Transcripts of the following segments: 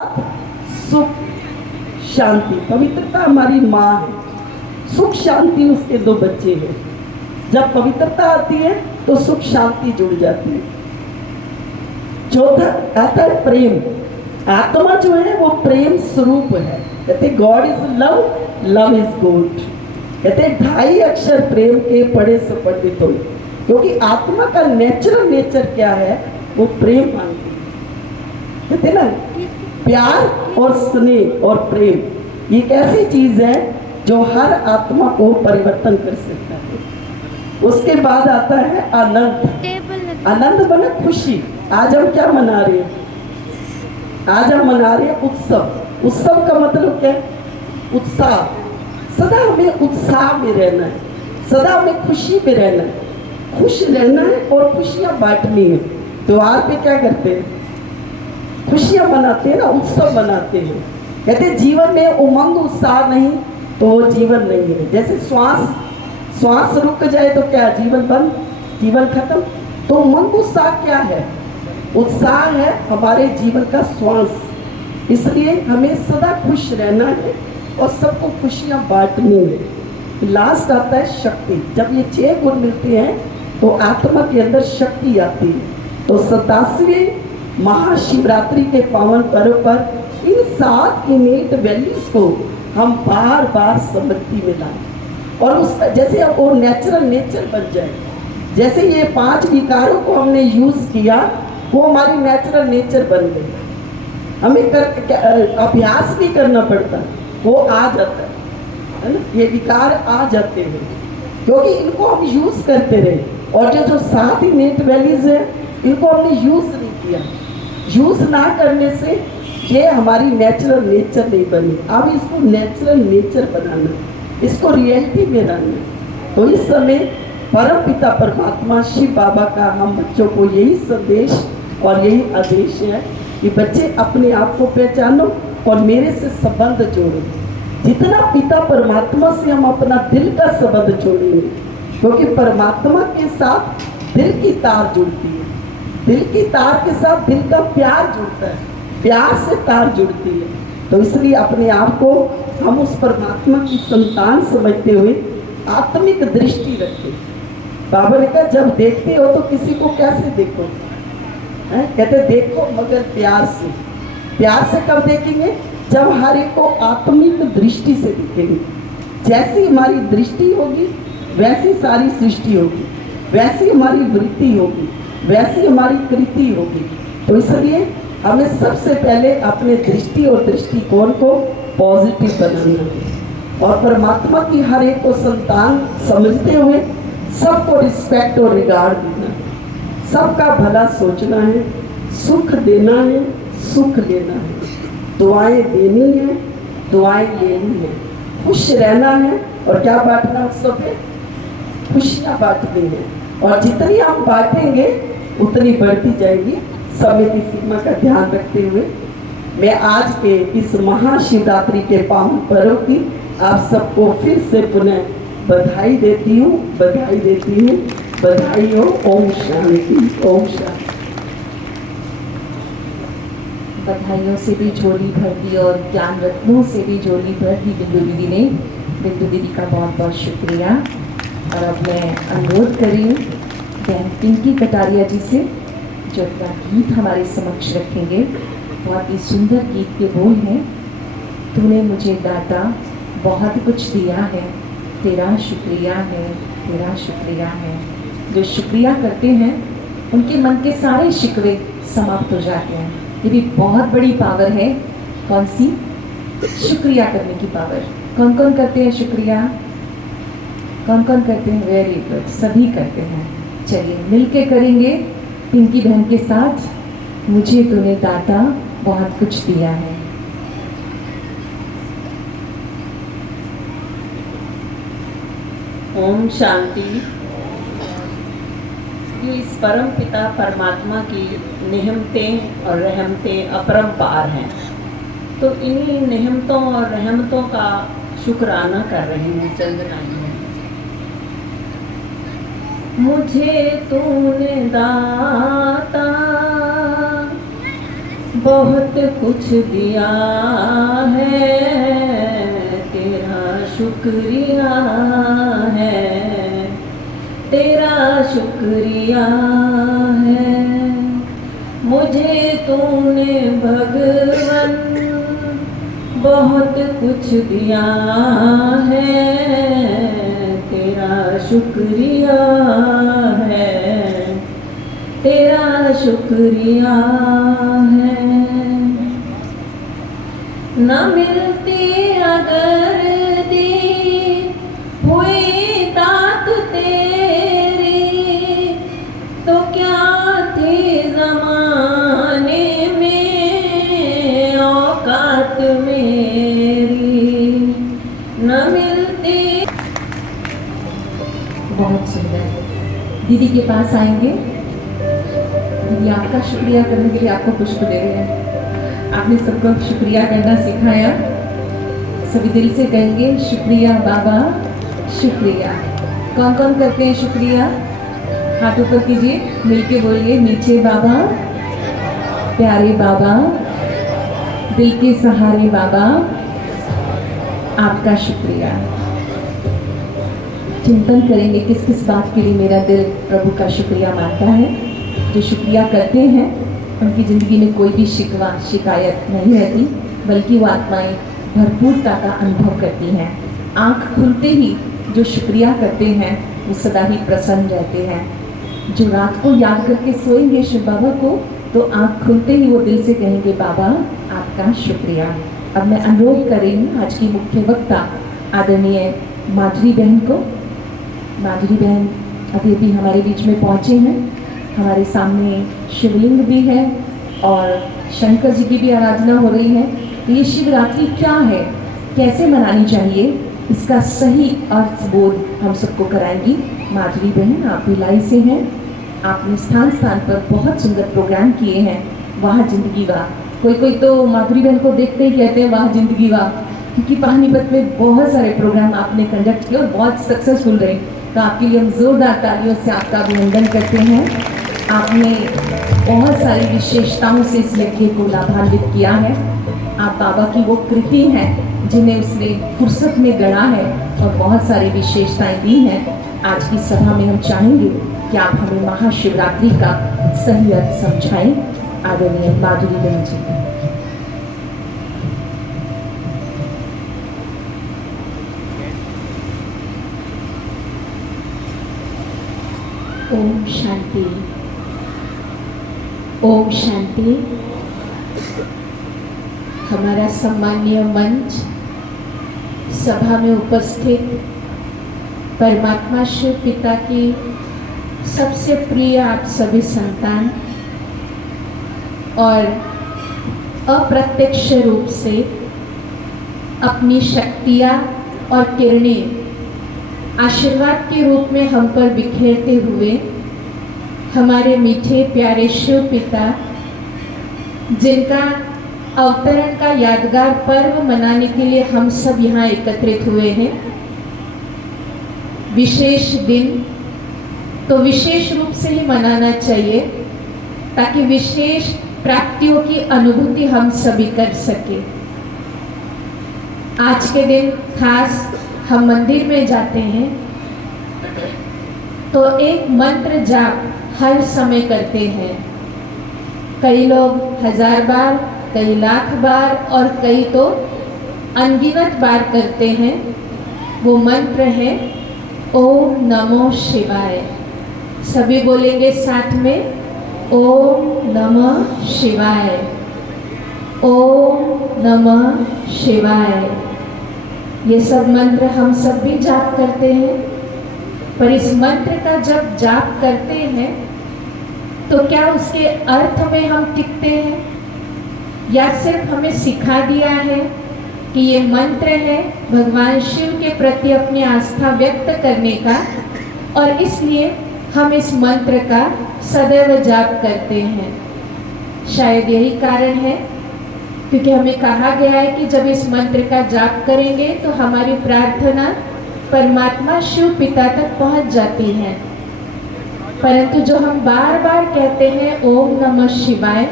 सुख शांति। पवित्रता हमारी माँ है, सुख शांति उसके दो बच्चे हैं। जब पवित्रता आती है तो सुख शांति जुड़ जाती है। चौथा आता है प्रेम। आत्मा जो है वो प्रेम स्वरूप है। कहते God is love, love is God. कहते 2.5 अक्षर प्रेम के पढ़े से पंडित हो, क्योंकि आत्मा का नेचर क्या है, वो प्रेम मांगती है। कहते ना प्यार और स्नेह और प्रेम ये एक ऐसी चीज है जो हर आत्मा को परिवर्तन कर सकता है। उसके बाद आता है आनंद। आनंद बना खुशी। आज हम क्या मना रहे हैं? आज हम मना रहे हैं उत्सव। उत्सव का मतलब क्या है? उत्साह। सदा हमें उत्साह में रहना है, सदा हमें खुशी में रहना है, खुश रहना है और खुशियां बांटनी है। त्योहार पे क्या करते हैं? खुशियां मनाते हैं ना, उत्सव मनाते हैं। कहते जीवन में उमंग उत्साह नहीं तो वो जीवन नहीं है। जैसे श्वास रुक जाए तो क्या जीवन बंद, जीवन खत्म। तो उमंग उत्साह क्या है? उत्साह है हमारे जीवन का श्वास। इसलिए हमें सदा खुश रहना है और सबको खुशियां बांटनी है। लास्ट आता है शक्ति। जब ये 6 गुण मिलते हैं तो आत्मा के अंदर शक्ति आती है। तो 87वें महाशिवरात्रि के पावन पर्व पर इन 7 इनेट वैल्यूज को हम बार बार समृद्धि में लाएं और उसका जैसे वो नेचर बन जाए। जैसे ये 5 विकारों को हमने यूज किया वो हमारी नेचर बन गई। हमें अभ्यास नहीं करना पड़ता, वो आ जाता है ना। ये विकार आ जाते हैं क्योंकि इनको हम यूज करते रहे। और जो 7 इनेट वैल्यूज है इनको हमने यूज नहीं किया। यूज ना करने से ये हमारी नेचुरल नेचर नहीं बनी। अब इसको नेचुरल नेचर बनाना, इसको रियलिटी में लाना। तो इस समय परम पिता परमात्मा शिव बाबा का हम बच्चों को यही संदेश और यही आदेश है कि बच्चे अपने आप को पहचानो और मेरे से संबंध जोड़ो। जितना पिता परमात्मा से हम अपना दिल का संबंध जोड़ेंगे, क्योंकि परमात्मा के साथ दिल की तार जुड़ती है, दिल की तार के साथ दिल का प्यार जुड़ता है, प्यार से तार जुड़ती है। तो इसलिए अपने आप को हम उस परमात्मा की संतान समझते हुए आत्मिक दृष्टि रखें। बाबा ने कहा जब देखते हो तो किसी को कैसे देखो? कहते देखो मगर प्यार से। प्यार से कब देखेंगे? जब हर एक को आत्मिक दृष्टि से देखेंगे। जैसी हमारी दृष्टि होगी वैसी सारी सृष्टि होगी, वैसी हमारी वृत्ति होगी, वैसी हमारी कृति होगी। तो इसलिए हमें सबसे पहले अपने दृष्टि और दृष्टिकोण को पॉजिटिव बनाना है और परमात्मा की हर एक को संतान समझते हुए सबको रिस्पेक्ट और रिगार्ड देना है, सबका भला सोचना है, सुख देना है, सुख लेना है, दुआएं देनी है, दुआएं लेनी है, खुश रहना है और क्या बांटना उत्सव पे? खुशियाँ बांटनी है। और जितनी हम बांटेंगे उतनी बढ़ती जाएगी। समय की सीमा का ध्यान रखते हुए मैं आज के इस महाशिवरात्रि के पावन पर्व की आप सबको फिर से पुनः बधाई देती हूँ, बधाई देती हूँ। बधाई हो। ओम शांति, ओम शांति। बधाइयों से भी झोली भर दी और ज्ञान रत्नों से भी झोली भर दी बिंदु दीदी ने। बिंदु दीदी का बहुत बहुत शुक्रिया। और अब मैं अनुरोध करी हूँ बहन पिंकी कटारिया जी से जो अपना गीत हमारे समक्ष रखेंगे। बहुत ही सुंदर गीत के बोल हैं। तूने मुझे दाता बहुत कुछ दिया है, तेरा शुक्रिया है, तेरा शुक्रिया है। जो शुक्रिया करते हैं उनके मन के सारे शिकवे समाप्त हो जाते हैं। ये भी बहुत बड़ी पावर है। कौन सी? शुक्रिया करने की पावर। कौन कौन करते हैं शुक्रिया? कौन कौन करते हैं? वेरी गुड, सभी करते हैं। चलिए मिलके करेंगे पिंकी बहन के साथ। मुझे तूने दाता बहुत कुछ दिया है। ओम शांति। ये इस परम पिता परमात्मा की नेमतें और रहमतें अपरंपार हैं। तो इन्हीं नेमतों और रहमतों का शुक्राना कर रहे हैं चंदनाई में। मुझे तूने दाता बहुत कुछ दिया है, तेरा शुक्रिया है, तेरा शुक्रिया है। मुझे तूने भगवन बहुत कुछ दिया है, तेरा शुक्रिया है, तेरा शुक्रिया है। न मिलती अगर दी हुई दात तेरी, तो क्या थी जमाने में औकात मेरी। न मिलती। बहुत सुंदर। दीदी के पास आएंगे। दीदी आपका शुक्रिया करने के लिए आपको पुष्प दे रहे हैं। आपने सबको शुक्रिया करना सिखाया। सभी दिल से कहेंगे शुक्रिया बाबा, शुक्रिया। कौन कौन करते हैं शुक्रिया? हाथ ऊपर कीजिए, मिलके बोलिए। नीचे बाबा, प्यारे बाबा, दिल के सहारे बाबा, आपका शुक्रिया। चिंतन करेंगे किस किस बात के लिए मेरा दिल प्रभु का शुक्रिया मानता है। जो शुक्रिया करते हैं उनकी ज़िंदगी में कोई भी शिकवा शिकायत नहीं रहती, बल्कि वो आत्माएं भरपूरता का अनुभव करती हैं। आँख खुलते ही जो शुक्रिया करते हैं वो सदा ही प्रसन्न रहते हैं। जो रात को याद करके सोएंगे शिव बाबा को, तो आँख खुलते ही वो दिल से कहेंगे बाबा आपका शुक्रिया। अब मैं अनुरोध कर रही हूँ आज की मुख्य वक्ता आदरणीय माधुरी बहन को। माधुरी बहन अभी अभी हमारे बीच में पहुँचे हैं। हमारे सामने शिवलिंग भी है और शंकर जी की भी आराधना हो रही है। ये शिवरात्रि क्या है, कैसे मनानी चाहिए, इसका सही अर्थ बोध हम सबको कराएंगी माधुरी बहन। आप भिलाई से हैं। आपने स्थान स्थान पर बहुत सुंदर प्रोग्राम किए हैं। वाह जिंदगी वाह। कोई तो माधुरी बहन को देखते ही कहते हैं वाह जिंदगी वाह, क्योंकि पानीपत में बहुत सारे प्रोग्राम आपने कंडक्ट किए और बहुत सक्सेसफुल रहे। तो आपके लिए हम जोरदार तालियों से आपका अभिनंदन करते हैं। आपने बहुत सारी विशेषताओं से इस यज्ञ को लाभान्वित किया है। आप बाबा की वो कृति हैं जिन्हें उसने फुर्सत में गढ़ा है और बहुत सारी विशेषताएं दी हैं। आज की सभा में हम चाहेंगे कि आप हमें महाशिवरात्रि का सही अर्थ समझाएं। आदरणीय माधुरी बहन जी। ओम शांति, ओम शांति। हमारा सम्मानीय मंच, सभा में उपस्थित परमात्मा शिव पिता की सबसे प्रिय आप सभी संतान और अप्रत्यक्ष रूप से अपनी शक्तियाँ और किरणें आशीर्वाद के रूप में हम पर बिखेरते हुए हमारे मीठे प्यारे शिव पिता, जिनका अवतरण का यादगार पर्व मनाने के लिए हम सब यहाँ एकत्रित हुए हैं। विशेष दिन तो विशेष रूप से ही मनाना चाहिए ताकि विशेष प्राप्तियों की अनुभूति हम सभी कर सके। आज के दिन खास हम मंदिर में जाते हैं तो एक मंत्र जाप हर समय करते हैं। कई लोग 1000 बार, कई लाख बार और कई तो अनगिनत बार करते हैं। वो मंत्र है ओम नमो शिवाय। सभी बोलेंगे साथ में, ओम नमः शिवाय, ओम नमः शिवाय। ये सब मंत्र हम सब भी जाप करते हैं, पर इस मंत्र का जब जाप करते हैं तो क्या उसके अर्थ में हम टिकते हैं या सिर्फ हमें सिखा दिया है कि ये मंत्र है भगवान शिव के प्रति अपनी आस्था व्यक्त करने का और इसलिए हम इस मंत्र का सदैव जाप करते हैं। शायद यही कारण है क्योंकि हमें कहा गया है कि जब इस मंत्र का जाप करेंगे तो हमारी प्रार्थना परमात्मा शिव पिता तक पहुंच जाती है। परंतु जो हम बार बार कहते हैं ओम नमः शिवाय,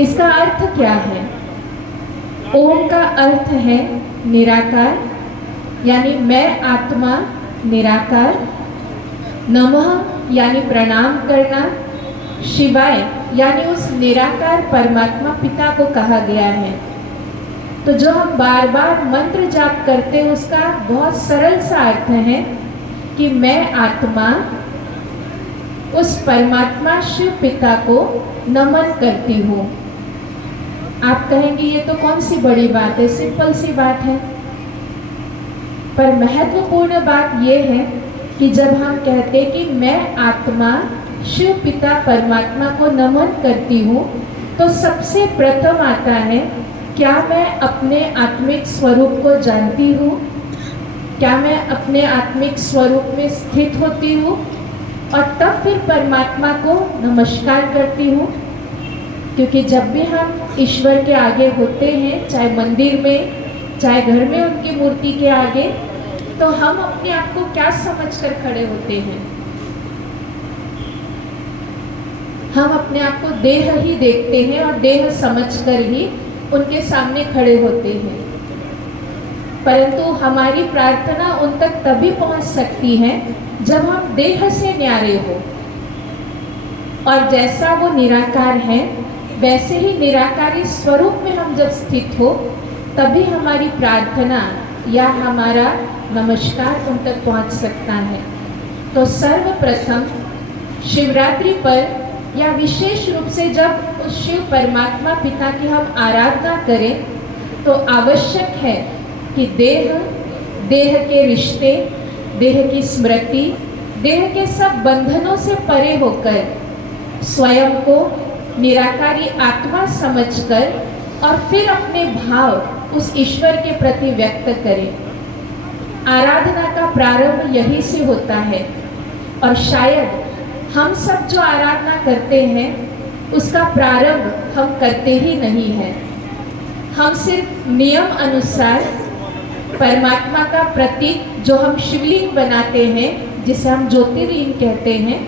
इसका अर्थ क्या है? ओम का अर्थ है निराकार, यानी मैं आत्मा निराकार। नमः यानी प्रणाम करना। शिवाय यानी उस निराकार परमात्मा पिता को कहा गया है। तो जो हम बार बार मंत्र जाप करते हैं उसका बहुत सरल सा अर्थ है कि मैं आत्मा उस परमात्मा शिव पिता को नमन करती हूँ। आप कहेंगे ये तो कौन सी बड़ी बात है, सिंपल सी बात है। पर महत्वपूर्ण बात यह है कि जब हम कहते हैं कि मैं आत्मा शिव पिता परमात्मा को नमन करती हूँ, तो सबसे प्रथम आता है क्या मैं अपने आत्मिक स्वरूप को जानती हूँ? क्या मैं अपने आत्मिक स्वरूप में स्थित होती हूँ? और तब फिर परमात्मा को नमस्कार करती हूँ। क्योंकि जब भी हम ईश्वर के आगे होते हैं, चाहे मंदिर में चाहे घर में उनकी मूर्ति के आगे, तो हम अपने आप को क्या समझकर खड़े होते हैं? हम अपने आप को देह ही देखते हैं और देह समझकर ही उनके सामने खड़े होते हैं। परंतु हमारी प्रार्थना उन तक तभी पहुंच सकती है जब हम देह से न्यारे हो। और जैसा वो निराकार है वैसे ही निराकारी स्वरूप में हम जब स्थित हो, तभी हमारी प्रार्थना या हमारा नमस्कार उन तक पहुंच सकता है। तो सर्वप्रथम शिवरात्रि पर या विशेष रूप से जब उस शिव परमात्मा पिता की हम आराधना करें, तो आवश्यक है कि देह के रिश्ते, देह की स्मृति, देह के सब बंधनों से परे होकर स्वयं को निराकारी आत्मा समझकर और फिर अपने भाव उस ईश्वर के प्रति व्यक्त करें। आराधना का प्रारंभ यही से होता है। और शायद हम सब जो आराधना करते हैं उसका प्रारंभ हम करते ही नहीं हैं। हम सिर्फ नियम अनुसार परमात्मा का प्रतीक जो हम शिवलिंग बनाते हैं, जिसे हम ज्योतिर्लिंग कहते हैं,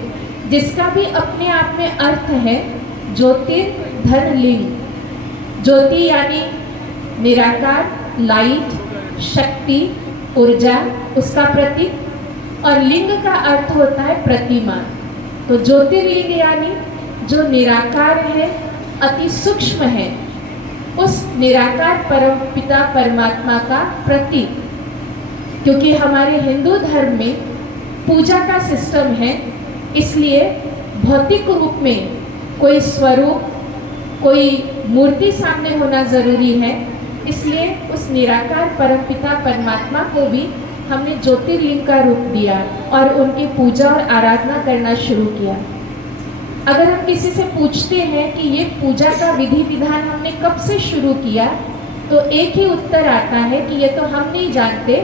जिसका भी अपने आप में अर्थ है ज्योतिर्धर्लिंग। ज्योति यानी निराकार, लाइट, शक्ति, ऊर्जा, उसका प्रतीक। और लिंग का अर्थ होता है प्रतिमा। तो ज्योतिर्लिंग यानी जो निराकार है, अति सूक्ष्म है, उस निराकार परम पिता परमात्मा का प्रतीक। क्योंकि हमारे हिंदू धर्म में पूजा का सिस्टम है, इसलिए भौतिक रूप में कोई स्वरूप, कोई मूर्ति सामने होना जरूरी है। इसलिए उस निराकार परमपिता परमात्मा को भी हमने ज्योतिर्लिंग का रूप दिया और उनकी पूजा और आराधना करना शुरू किया। अगर हम किसी से पूछते हैं कि ये पूजा का विधि विधान हमने कब से शुरू किया, तो एक ही उत्तर आता है कि ये तो हम नहीं जानते,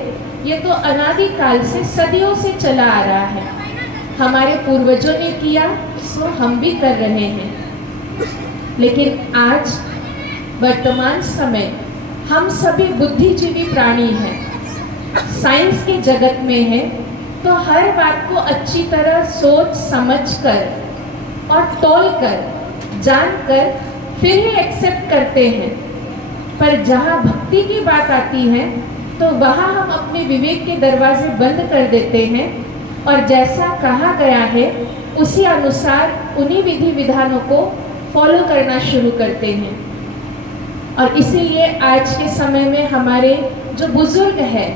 ये तो अनादिकाल से सदियों से चला आ रहा है। हमारे पूर्वजों ने किया, सो हम भी कर रहे हैं। लेकिन आज वर्तमान समय हम सभी बुद्धिजीवी प्राणी हैं, साइंस के जगत में हैं, तो हर बात को अच्छी तरह सोच समझकर और तौलकर, जानकर फिर ही एक्सेप्ट करते हैं। पर जहाँ भक्ति की बात आती है तो वहाँ हम अपने विवेक के दरवाजे बंद कर देते हैं और जैसा कहा गया है उसी अनुसार उन्हीं विधि विधानों को फॉलो करना शुरू करते हैं। और इसीलिए आज के समय में हमारे जो बुजुर्ग हैं,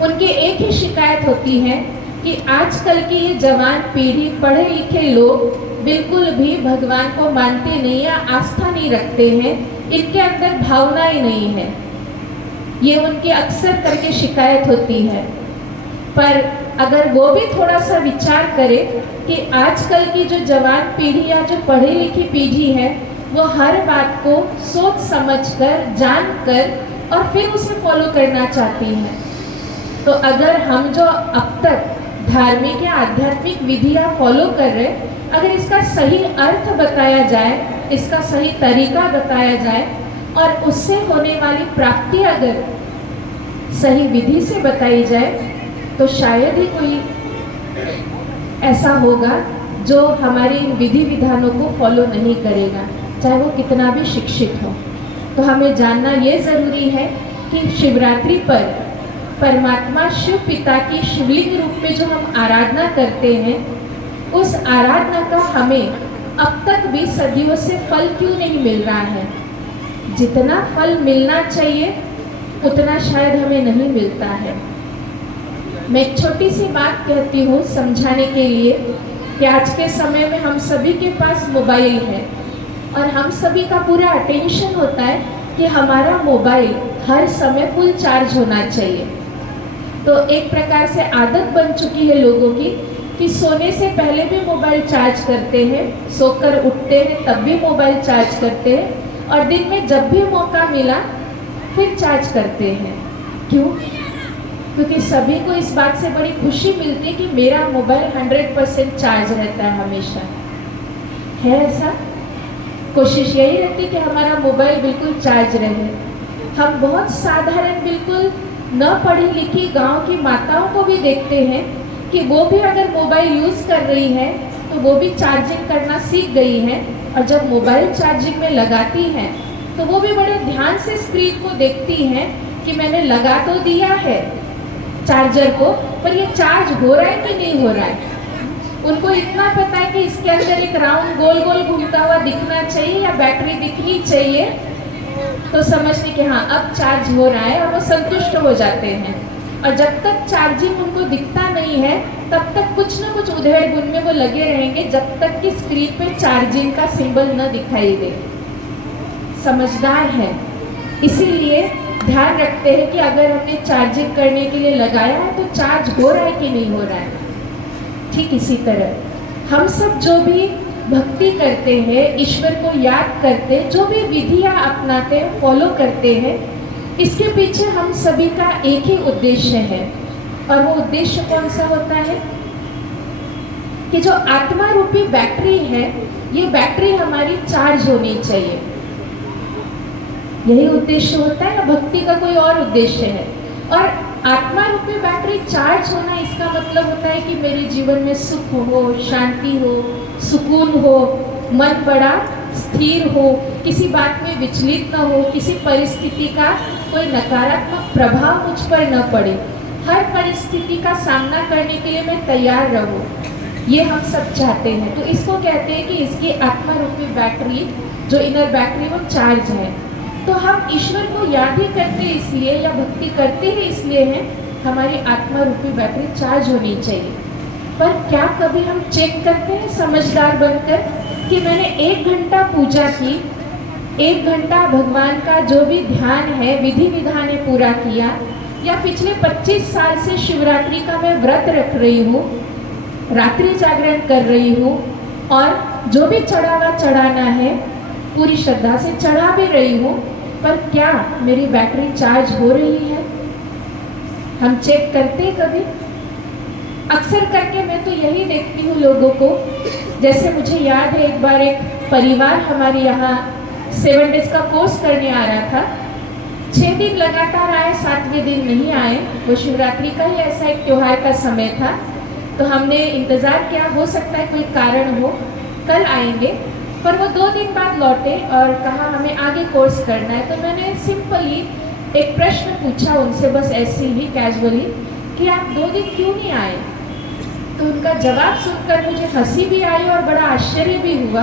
उनकी एक ही शिकायत होती है कि आजकल की ये जवान पीढ़ी, पढ़े लिखे लोग बिल्कुल भी भगवान को मानते नहीं या आस्था नहीं रखते हैं, इनके अंदर भावनाएं नहीं है। ये उनकी अक्सर करके शिकायत होती है। पर अगर वो भी थोड़ा सा विचार करे कि आजकल की जो जवान पीढ़ी या जो पढ़ी लिखी पीढ़ी है, वो हर बात को सोच समझकर, जानकर और फिर उसे फॉलो करना चाहती है। तो अगर हम जो अब तक धार्मिक या आध्यात्मिक विधियाँ फॉलो कर रहे, अगर इसका सही अर्थ बताया जाए, इसका सही तरीका बताया जाए और उससे होने वाली प्राप्ति अगर सही विधि से बताई जाए, तो शायद ही कोई ऐसा होगा जो हमारे इन विधि विधानों को फॉलो नहीं करेगा। चाहे वो कितना भी शिक्षित हो। तो हमें जानना ये ज़रूरी है कि शिवरात्रि पर परमात्मा शिव पिता की शिवलिंग रूप में जो हम आराधना करते हैं, उस आराधना का हमें अब तक भी सदियों से फल क्यों नहीं मिल रहा है। जितना फल मिलना चाहिए उतना शायद हमें नहीं मिलता है। मैं एक छोटी सी बात कहती हूँ समझाने के लिए कि आज के समय में हम सभी के पास मोबाइल है और हम सभी का पूरा अटेंशन होता है कि हमारा मोबाइल हर समय फुल चार्ज होना चाहिए। तो एक प्रकार से आदत बन चुकी है लोगों की कि सोने से पहले भी मोबाइल चार्ज करते हैं, सोकर उठते हैं तब भी मोबाइल चार्ज करते हैं और दिन में जब भी मौका मिला फिर चार्ज करते हैं। क्यों? क्योंकि सभी को इस बात से बड़ी खुशी मिलती है कि मेरा मोबाइल 100% चार्ज रहता है हमेशा। है ऐसा? कोशिश यही रहती है कि हमारा मोबाइल बिल्कुल चार्ज रहे। हम बहुत साधारण बिल्कुल न पढ़ी लिखी गांव की माताओं को भी देखते हैं कि वो भी अगर मोबाइल यूज़ कर रही है तो वो भी चार्जिंग करना सीख गई है और जब मोबाइल चार्जिंग में लगाती हैं तो वो भी बड़े ध्यान से स्क्रीन को देखती हैं कि मैंने लगा तो दिया है चार्जर को, पर ये चार्ज हो रहा है कि नहीं हो रहा है। उनको इतना पता है कि इसके अंदर एक राउंड गोल गोल घूमता हुआ दिखना चाहिए या बैटरी दिखनी चाहिए, तो समझते कि हाँ अब चार्ज हो रहा है और वो संतुष्ट हो जाते हैं। और जब तक चार्जिंग उनको दिखता नहीं है तब तक कुछ ना कुछ उधेड़ बुन में वो लगे रहेंगे जब तक कि स्क्रीन पे चार्जिंग का सिंबल न दिखाई दे। समझदार है, इसीलिए ध्यान रखते हैं कि अगर हमने चार्जिंग करने के लिए लगाया है तो चार्ज हो रहा है कि नहीं हो रहा है। ठीक इसी तरह हम सब जो भी भक्ति करते हैं, ईश्वर को याद करते, जो भी विधियाँ अपनाते हैं, फॉलो करते हैं, इसके पीछे हम सभी का एक ही उद्देश्य है। और वो उद्देश्य कौन सा होता है कि जो आत्मा रूपी बैटरी है, ये बैटरी हमारी चार्ज होनी चाहिए। यही उद्देश्य होता है, भक्ति का कोई और उद्देश्य है। और आत्मा रूपी बैटरी चार्ज होना इसका मतलब होता है कि मेरे जीवन में सुख हो, शांति हो, सुकून हो, मन बड़ा स्थिर हो, किसी बात में विचलित न हो, किसी परिस्थिति का कोई नकारात्मक प्रभाव मुझ पर न पड़े, हर परिस्थिति का सामना करने के लिए मैं तैयार रहूं, ये हम सब चाहते हैं। तो इसको कहते हैं कि इसकी आत्मा रूपी बैटरी, जो इनर बैटरी, वो चार्ज है। तो हम ईश्वर को याद ही करते इसलिए या भक्ति करते ही इसलिए हैं, हमारी आत्मा रूपी बैटरी चार्ज होनी चाहिए। पर क्या कभी हम चेक करते हैं समझदार बनकर कि मैंने 1 घंटा पूजा की, 1 घंटा भगवान का जो भी ध्यान है, विधि विधान है, पूरा किया, या पिछले 25 साल से शिवरात्रि का मैं व्रत रख रही हूँ, रात्रि जागरण कर रही हूँ और जो भी चढ़ावा चढ़ाना है पूरी श्रद्धा से चढ़ा भी रही हूँ, पर क्या मेरी बैटरी चार्ज हो रही है? हम चेक करते कभी? अक्सर करके मैं तो यही देखती हूँ लोगों को। जैसे मुझे याद है एक बार एक परिवार हमारे यहाँ 7 डेज का कोर्स करने आ रहा था। 6 दिन लगातार आए, 7वें दिन नहीं आए। वो शिवरात्रि का ही ऐसा एक त्योहार का समय था, तो हमने इंतज़ार किया, हो सकता है कोई कारण हो, कल आएंगे। पर वो 2 दिन बाद लौटे और कहा हमें आगे कोर्स करना है। तो मैंने सिंपली एक प्रश्न पूछा उनसे, बस ऐसे ही कैजुअली, कि आप 2 दिन क्यों नहीं आए? तो उनका जवाब सुनकर मुझे हंसी भी आई और बड़ा आश्चर्य भी हुआ।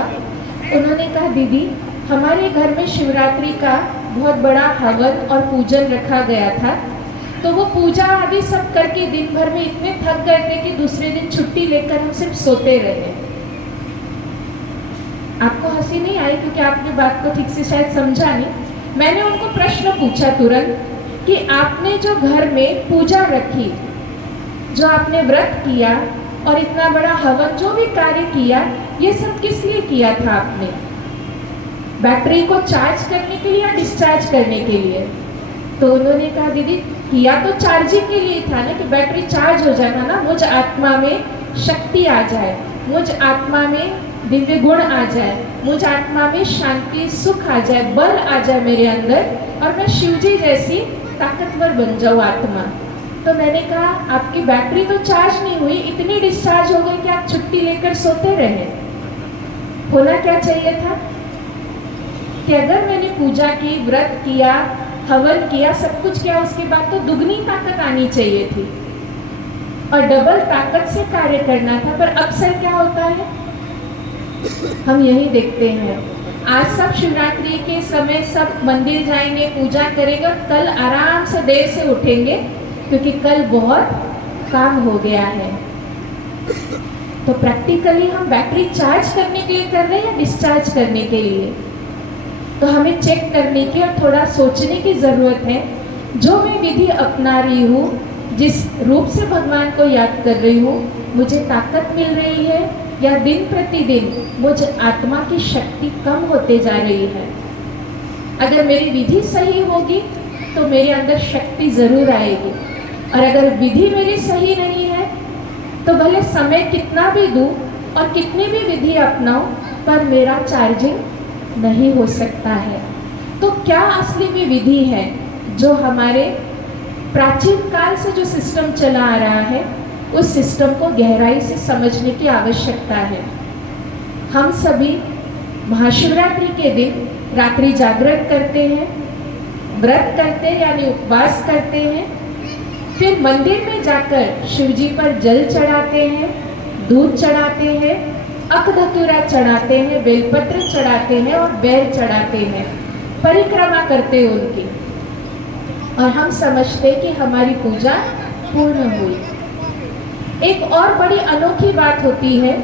उन्होंने कहा, दीदी हमारे घर में शिवरात्रि का बहुत बड़ा हवन और पूजन रखा गया था, तो वो पूजा आदि सब करके दिन भर में इतने थक गए थे कि दूसरे दिन छुट्टी लेकर हम सिर्फ सोते रहे। आपको हंसी नहीं आई क्योंकि आपने बात को ठीक से शायद समझा नहीं। मैंने उनको प्रश्न पूछा तुरंत कि आपने जो घर में पूजा रखी, जो आपने व्रत किया और इतना बड़ा हवन, जो भी कार्य किया, ये सब किस लिए किया था आपने? बैटरी को चार्ज करने के लिए या डिस्चार्ज करने के लिए? तो उन्होंने कहा, दीदी किया तो चार्जिंग के लिए था ना, कि बैटरी चार्ज हो जाए ना, मुझ आत्मा में शक्ति आ जाए, मुझ आत्मा में दिव्य गुण आ जाए, मुझ आत्मा में शांति सुख आ जाए, बल आ जाए मेरे अंदर और मैं शिवजी जैसी ताकतवर बन जाऊँ आत्मा। तो मैंने कहा, आपकी बैटरी तो चार्ज नहीं हुई, इतनी डिस्चार्ज हो गई कि आप छुट्टी लेकर सोते रहे। होना क्या चाहिए था? कि अगर मैंने पूजा की, व्रत किया, हवन किया, सब कुछ किया, उसके बाद तो दुगनी ताकत आनी चाहिए थी और डबल ताकत से कार्य करना था। पर अक्सर क्या होता है, हम यही देखते हैं, आज सब शिवरात्रि के समय सब मंदिर जाएंगे, पूजा करेंगे और कल आराम से देर से उठेंगे क्योंकि कल बहुत काम हो गया है। तो प्रैक्टिकली हम बैटरी चार्ज करने के लिए कर रहे हैं या डिस्चार्ज करने के लिए? तो हमें चेक करने की और थोड़ा सोचने की ज़रूरत है, जो मैं विधि अपना रही हूँ, जिस रूप से भगवान को याद कर रही हूँ, मुझे ताकत मिल रही है या दिन प्रतिदिन मुझ आत्मा की शक्ति कम होते जा रही है? अगर मेरी विधि सही होगी तो मेरे अंदर शक्ति ज़रूर आएगी, और अगर विधि मेरी सही नहीं है तो भले समय कितना भी दूँ और कितनी भी विधि अपनाऊं, पर मेरा चार्जिंग नहीं हो सकता है। तो क्या असली में विधि है? जो हमारे प्राचीन काल से जो सिस्टम चला आ रहा है, उस सिस्टम को गहराई से समझने की आवश्यकता है। हम सभी महाशिवरात्रि के दिन रात्रि जागरण करते हैं, व्रत करते हैं यानी उपवास करते हैं, फिर मंदिर में जाकर शिवजी पर जल चढ़ाते हैं, दूध चढ़ाते हैं, अख धतूरा चढ़ाते हैं, बेलपत्र चढ़ाते हैं और बेर चढ़ाते हैं, परिक्रमा करते हैं उनकी, और हम समझते हैं कि हमारी पूजा पूर्ण हुई। एक और बड़ी अनोखी बात होती है,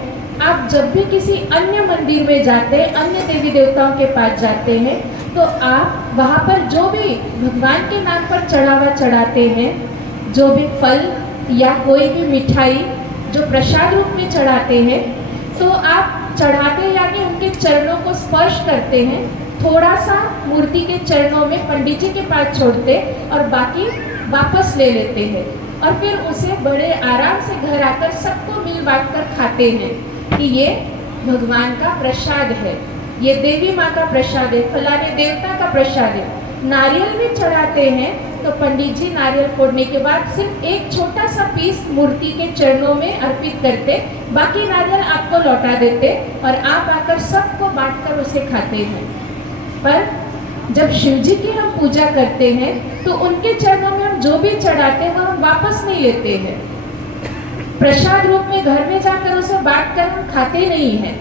आप जब भी किसी अन्य मंदिर में जाते हैं, अन्य देवी देवताओं के पास जाते हैं, तो आप वहाँ पर जो भी भगवान के नाम पर चढ़ावा चढ़ाते हैं, जो भी फल या कोई भी मिठाई जो प्रसाद रूप में चढ़ाते हैं, तो आप चढ़ाते यानी उनके चरणों को स्पर्श करते हैं, थोड़ा सा मूर्ति के चरणों में पंडित जी के पास छोड़ते और बाकी वापस ले लेते हैं, और फिर उसे बड़े आराम से घर आकर सबको मिल बांट कर खाते हैं कि ये भगवान का प्रसाद है, ये देवी माँ का प्रसाद है, फलाने देवता का प्रसाद है। नारियल भी चढ़ाते हैं तो पंडित जी नारियल फोड़ने के बाद सिर्फ एक छोटा सा पीस मूर्ति के चरणों में अर्पित करते, बाकी नारियल आपको लौटा देते और आप आकर सबको बांटकर उसे खाते हैं। पर जब शिव जी की हम पूजा करते हैं तो उनके चरणों में हम जो भी चढ़ाते हैं वो हम वापस नहीं लेते हैं, प्रसाद रूप में घर में जाकर उसे बांटकर हम खाते नहीं हैं।